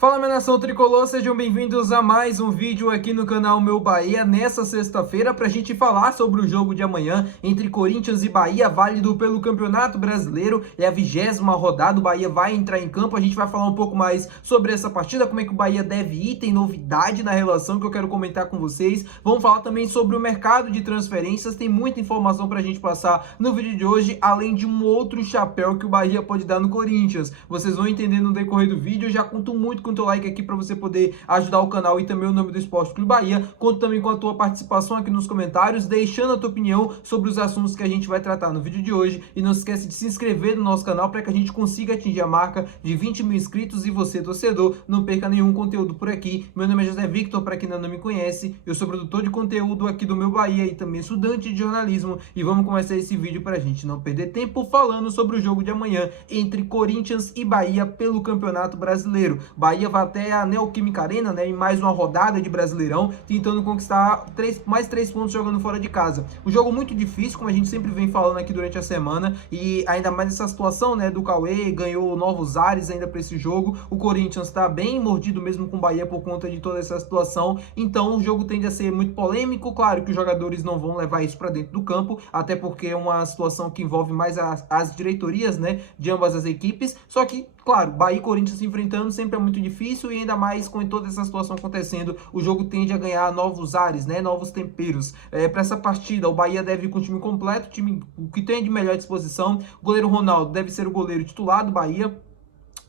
Fala, minha nação tricolor, sejam bem-vindos a mais um vídeo aqui no canal Meu Bahia nessa sexta-feira para a gente falar sobre o jogo de amanhã entre Corinthians e Bahia, válido pelo Campeonato Brasileiro. É a 20ª rodada, o Bahia vai entrar em campo, a gente vai falar um pouco mais sobre essa partida, como é que o Bahia deve ir, tem novidade na relação que eu quero comentar com vocês. Vamos falar também sobre o mercado de transferências, tem muita informação para a gente passar no vídeo de hoje, além de um outro chapéu que o Bahia pode dar no Corinthians. Vocês vão entender no decorrer do vídeo, eu já conto muito com o teu like aqui para você poder ajudar o canal e também o nome do Esporte Clube Bahia. Conto também com a tua participação aqui nos comentários, deixando a tua opinião sobre os assuntos que a gente vai tratar no vídeo de hoje. E não se esquece de se inscrever no nosso canal para que a gente consiga atingir a marca de 20 mil inscritos e você, torcedor, não perca nenhum conteúdo por aqui. Meu nome é José Victor, para quem ainda não me conhece, eu sou produtor de conteúdo aqui do Meu Bahia e também estudante de jornalismo. E vamos começar esse vídeo para a gente não perder tempo falando sobre o jogo de amanhã entre Corinthians e Bahia pelo Campeonato Brasileiro. Bahia vai até a Neoquímica Arena, né, em mais uma rodada de Brasileirão, tentando conquistar mais 3 pontos jogando fora de casa. Um jogo muito difícil, como a gente sempre vem falando aqui durante a semana, e ainda mais essa situação, né, do Cauê, ganhou novos ares ainda para esse jogo. O Corinthians está bem mordido mesmo com o Bahia por conta de toda essa situação, então o jogo tende a ser muito polêmico. Claro que os jogadores não vão levar isso para dentro do campo, até porque é uma situação que envolve mais as diretorias, né, de ambas as equipes, só que claro, Bahia e Corinthians se enfrentando sempre é muito difícil, e ainda mais com toda essa situação acontecendo, o jogo tende a ganhar novos ares, né, novos temperos. Para essa partida, o Bahia deve ir com o time completo, o time que tem de melhor disposição. O goleiro Ronaldo deve ser o goleiro titular do Bahia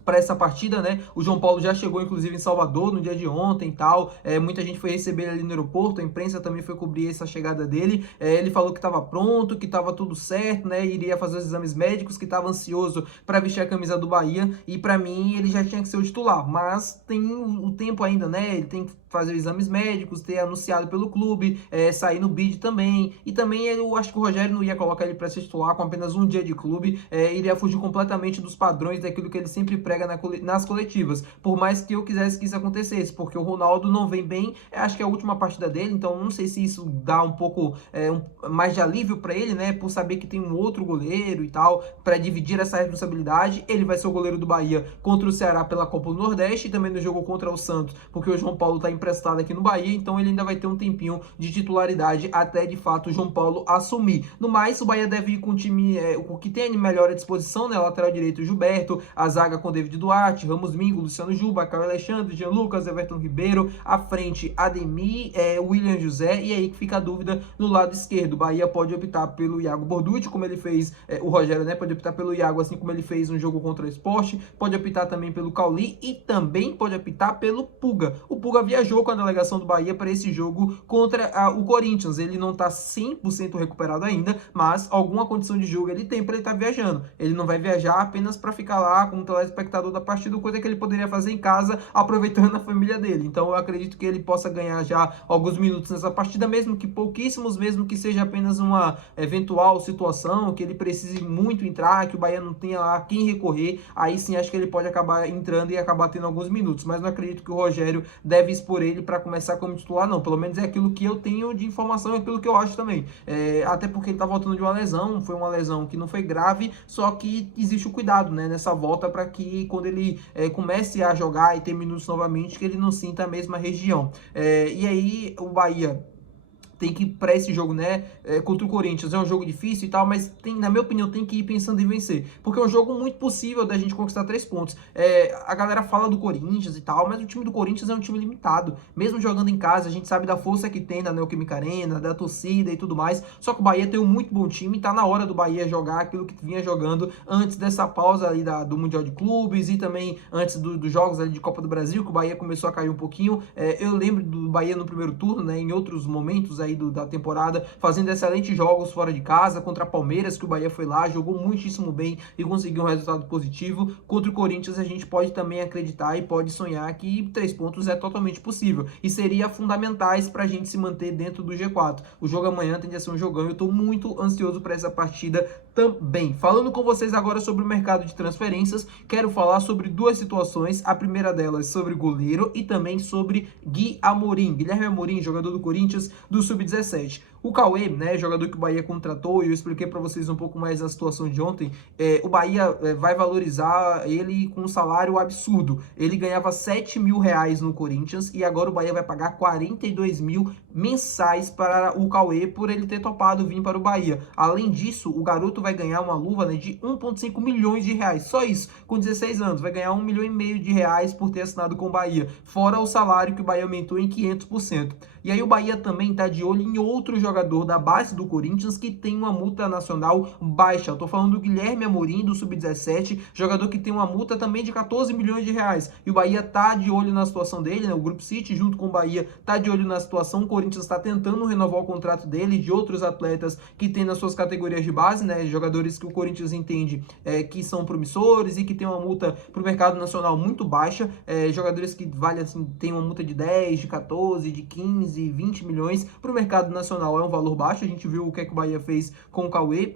para essa partida, né? O João Paulo já chegou inclusive em Salvador no dia de ontem e tal, muita gente foi receber ele ali no aeroporto, a imprensa também foi cobrir essa chegada dele. Ele falou que estava pronto, que estava tudo certo, né? Iria fazer os exames médicos, que estava ansioso para vestir a camisa do Bahia, e para mim ele já tinha que ser o titular, mas tem o tempo ainda, né? Ele tem que fazer exames médicos, ter anunciado pelo clube, sair no bid também, e também eu acho que o Rogério não ia colocar ele para ser titular com apenas um dia de clube, iria fugir completamente dos padrões daquilo que ele sempre prega nas coletivas, por mais que eu quisesse que isso acontecesse, porque o Ronaldo não vem bem, acho que é a última partida dele, então não sei se isso dá um pouco mais de alívio para ele, né, por saber que tem um outro goleiro e tal, para dividir essa responsabilidade. Ele vai ser o goleiro do Bahia contra o Ceará pela Copa do Nordeste e também no jogo contra o Santos, porque o João Paulo está emprestado aqui no Bahia, então ele ainda vai ter um tempinho de titularidade até de fato o João Paulo assumir. No mais, o Bahia deve ir com o time o que tem melhor à disposição, né, lateral direito Gilberto, a zaga com David Duarte, Ramos Mingo, Luciano Juba, Caio Alexandre, Jean Lucas, Everton Ribeiro, à frente Ademir, William José, e aí que fica a dúvida no lado esquerdo. O Bahia pode optar pelo Iago Borducci, como ele fez, o Rogério, né, pode optar pelo Iago, assim como ele fez no jogo contra o Sport, pode optar também pelo Cauli e também pode optar pelo Puga. O Puga viajou com a delegação do Bahia para esse jogo contra o Corinthians, ele não está 100% recuperado ainda, mas alguma condição de jogo ele tem para ele estar viajando. Ele não vai viajar apenas para ficar lá como telespectador da partida, coisa que ele poderia fazer em casa, aproveitando a família dele. Então eu acredito que ele possa ganhar já alguns minutos nessa partida, mesmo que pouquíssimos, mesmo que seja apenas uma eventual situação que ele precise muito entrar, que o Bahia não tenha a quem recorrer, aí sim acho que ele pode acabar entrando e acabar tendo alguns minutos, mas não acredito que o Rogério deve expor ele para começar como titular, não. Pelo menos é aquilo que eu tenho de informação, é aquilo que eu acho também, até porque ele tá voltando de uma lesão, foi uma lesão que não foi grave, só que existe o cuidado, né, nessa volta, para que quando ele comece a jogar e ter minutos novamente, que ele não sinta a mesma região. E aí o Bahia tem que ir para esse jogo, né, contra o Corinthians, é um jogo difícil e tal, mas na minha opinião tem que ir pensando em vencer, porque é um jogo muito possível da gente conquistar 3 pontos. A galera fala do Corinthians e tal, mas o time do Corinthians é um time limitado, mesmo jogando em casa, a gente sabe da força que tem na Neoquímica Arena, da torcida e tudo mais, só que o Bahia tem um muito bom time, tá na hora do Bahia jogar aquilo que vinha jogando antes dessa pausa ali do Mundial de Clubes e também antes dos jogos ali de Copa do Brasil, que o Bahia começou a cair um pouquinho. Eu lembro do Bahia no primeiro turno, né, em outros momentos aí da temporada, fazendo excelentes jogos fora de casa, contra Palmeiras, que o Bahia foi lá, jogou muitíssimo bem e conseguiu um resultado positivo. Contra o Corinthians a gente pode também acreditar e pode sonhar que 3 pontos é totalmente possível e seria fundamentais para a gente se manter dentro do G4. O jogo amanhã tende a ser um jogão e eu estou muito ansioso para essa partida também. Falando com vocês agora sobre o mercado de transferências, quero falar sobre 2 situações, a primeira delas sobre goleiro e também sobre Gui Amorim, Guilherme Amorim, jogador do Corinthians do Sub-17. O Cauê, né, jogador que o Bahia contratou, e eu expliquei para vocês um pouco mais a situação de ontem, o Bahia vai valorizar ele com um salário absurdo. Ele ganhava 7 mil reais no Corinthians e agora o Bahia vai pagar 42 mil mensais para o Cauê por ele ter topado vir para o Bahia. Além disso, o garoto vai ganhar uma luva, né, de 1,5 milhões de reais. Só isso, com 16 anos, vai ganhar 1,5 milhão de reais por ter assinado com o Bahia, fora o salário que o Bahia aumentou em 500%. E aí o Bahia também está de olho em outro jogador da base do Corinthians que tem uma multa nacional baixa. Eu tô falando do Guilherme Amorim, do Sub-17, jogador que tem uma multa também de 14 milhões de reais. E o Bahia tá de olho na situação dele, né? O Grupo City, junto com o Bahia, tá de olho na situação. O Corinthians está tentando renovar o contrato dele e de outros atletas que tem nas suas categorias de base, né? Jogadores que o Corinthians entende que são promissores e que tem uma multa pro mercado nacional muito baixa. Jogadores que valem assim, tem uma multa de 10, de 14, de 15, 20 milhões. Pro mercado nacional é um valor baixo. A gente viu o que o Bahia fez com o Cauê.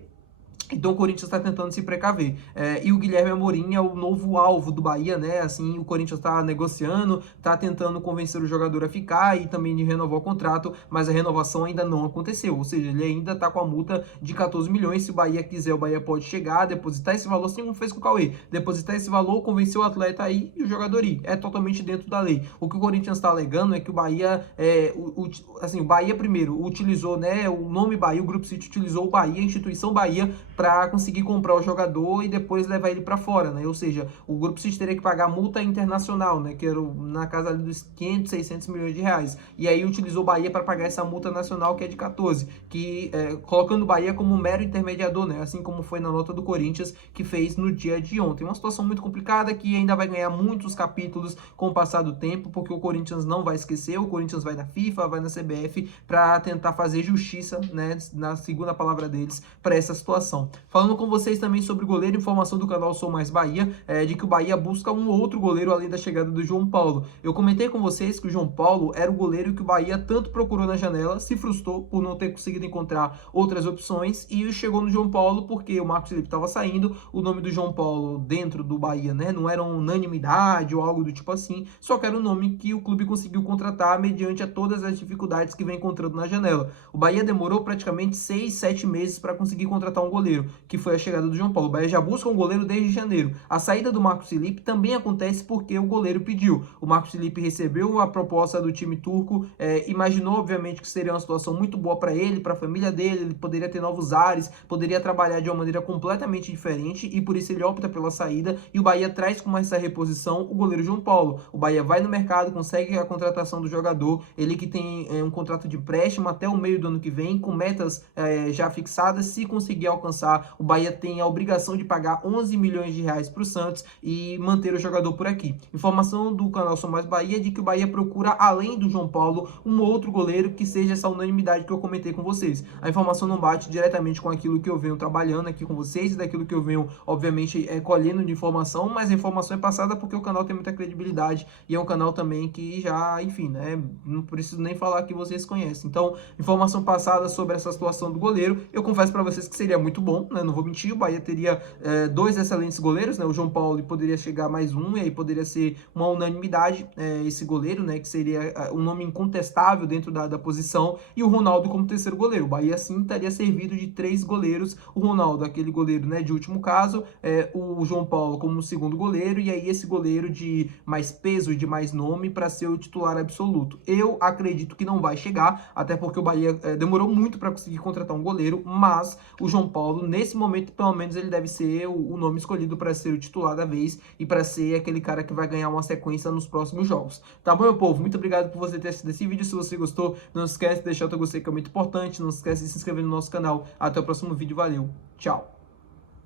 Então o Corinthians está tentando se precaver. E o Guilherme Amorim é o novo alvo do Bahia, né? Assim, o Corinthians está negociando, está tentando convencer o jogador a ficar e também de renovar o contrato, mas a renovação ainda não aconteceu. Ou seja, ele ainda está com a multa de 14 milhões. Se o Bahia quiser, o Bahia pode chegar, depositar esse valor, assim como fez com o Cauê. Depositar esse valor, convencer o atleta aí e o jogador ir. É totalmente dentro da lei. O que o Corinthians está alegando é que o Bahia, o Bahia primeiro utilizou, né, o nome Bahia, o Grupo City utilizou o Bahia, a instituição Bahia, para conseguir comprar o jogador e depois levar ele para fora, né? Ou seja, o Grupo City teria que pagar multa internacional, né? Que era na casa dos 500, 600 milhões de reais. E aí utilizou o Bahia para pagar essa multa nacional que é de 14, colocando o Bahia como mero intermediador, né? Assim como foi na nota do Corinthians que fez no dia de ontem. Uma situação muito complicada que ainda vai ganhar muitos capítulos com o passar do tempo, porque o Corinthians não vai esquecer, o Corinthians vai na FIFA, vai na CBF para tentar fazer justiça, né? Na segunda palavra deles, para essa situação. Falando com vocês também sobre goleiro, informação do canal Sou Mais Bahia, de que o Bahia busca um outro goleiro além da chegada do João Paulo. Eu comentei com vocês que o João Paulo era o goleiro que o Bahia tanto procurou na janela, se frustrou por não ter conseguido encontrar outras opções e chegou no João Paulo porque o Marcos Felipe estava saindo, o nome do João Paulo dentro do Bahia, né, não era uma unanimidade ou algo do tipo assim, só que era um nome que o clube conseguiu contratar mediante a todas as dificuldades que vem encontrando na janela. O Bahia demorou praticamente 6, 7 meses para conseguir contratar um goleiro, que foi a chegada do João Paulo. O Bahia já busca um goleiro desde janeiro. A saída do Marcos Felipe também acontece porque o goleiro pediu. O Marcos Felipe recebeu a proposta do time turco, imaginou obviamente que seria uma situação muito boa para ele, para a família dele, ele poderia ter novos ares, poderia trabalhar de uma maneira completamente diferente e por isso ele opta pela saída e o Bahia traz como essa reposição o goleiro João Paulo. O Bahia vai no mercado, consegue a contratação do jogador, ele que tem um contrato de empréstimo até o meio do ano que vem, com metas já fixadas. Se conseguir alcançar, o Bahia tem a obrigação de pagar 11 milhões de reais para o Santos e manter o jogador por aqui. Informação do canal Sou Mais Bahia de que o Bahia procura, além do João Paulo, um outro goleiro que seja essa unanimidade que eu comentei com vocês. A informação não bate diretamente com aquilo que eu venho trabalhando aqui com vocês e daquilo que eu venho, obviamente, colhendo de informação, mas a informação é passada porque o canal tem muita credibilidade e é um canal também que já, enfim, né, não preciso nem falar que vocês conhecem. Então, informação passada sobre essa situação do goleiro, eu confesso para vocês que seria muito bom, né, não vou mentir, o Bahia teria dois excelentes goleiros, né, o João Paulo poderia chegar mais um, e aí poderia ser uma unanimidade esse goleiro, né, que seria um nome incontestável dentro da posição, e o Ronaldo como terceiro goleiro. O Bahia, sim, estaria servido de 3 goleiros, o Ronaldo, aquele goleiro, né, de último caso, o João Paulo como segundo goleiro, e aí esse goleiro de mais peso e de mais nome para ser o titular absoluto. Eu acredito que não vai chegar, até porque o Bahia demorou muito para conseguir contratar um goleiro, mas o João Paulo, nesse momento, pelo menos ele deve ser o nome escolhido para ser o titular da vez e para ser aquele cara que vai ganhar uma sequência nos próximos jogos. Tá bom, meu povo? Muito obrigado por você ter assistido esse vídeo. Se você gostou, não se esquece de deixar o teu gostei, que é muito importante. Não se esquece de se inscrever no nosso canal. Até o próximo vídeo. Valeu. Tchau.